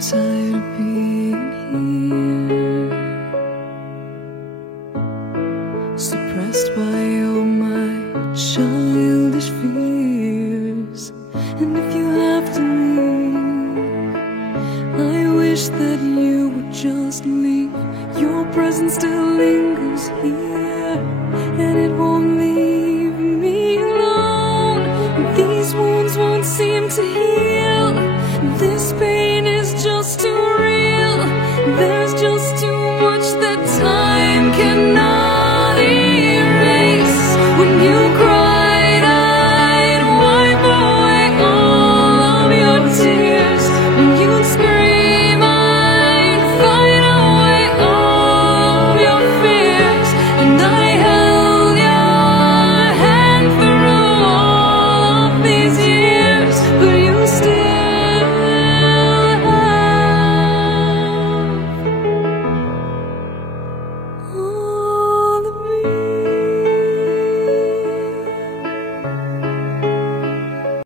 tired of being here, suppressed by all my childish fears. And if you have to leave, I wish that you would just leave. Your presence still lingers here, and it won't leave me alone. These wounds won't seem to heal. This pain is just too real. There's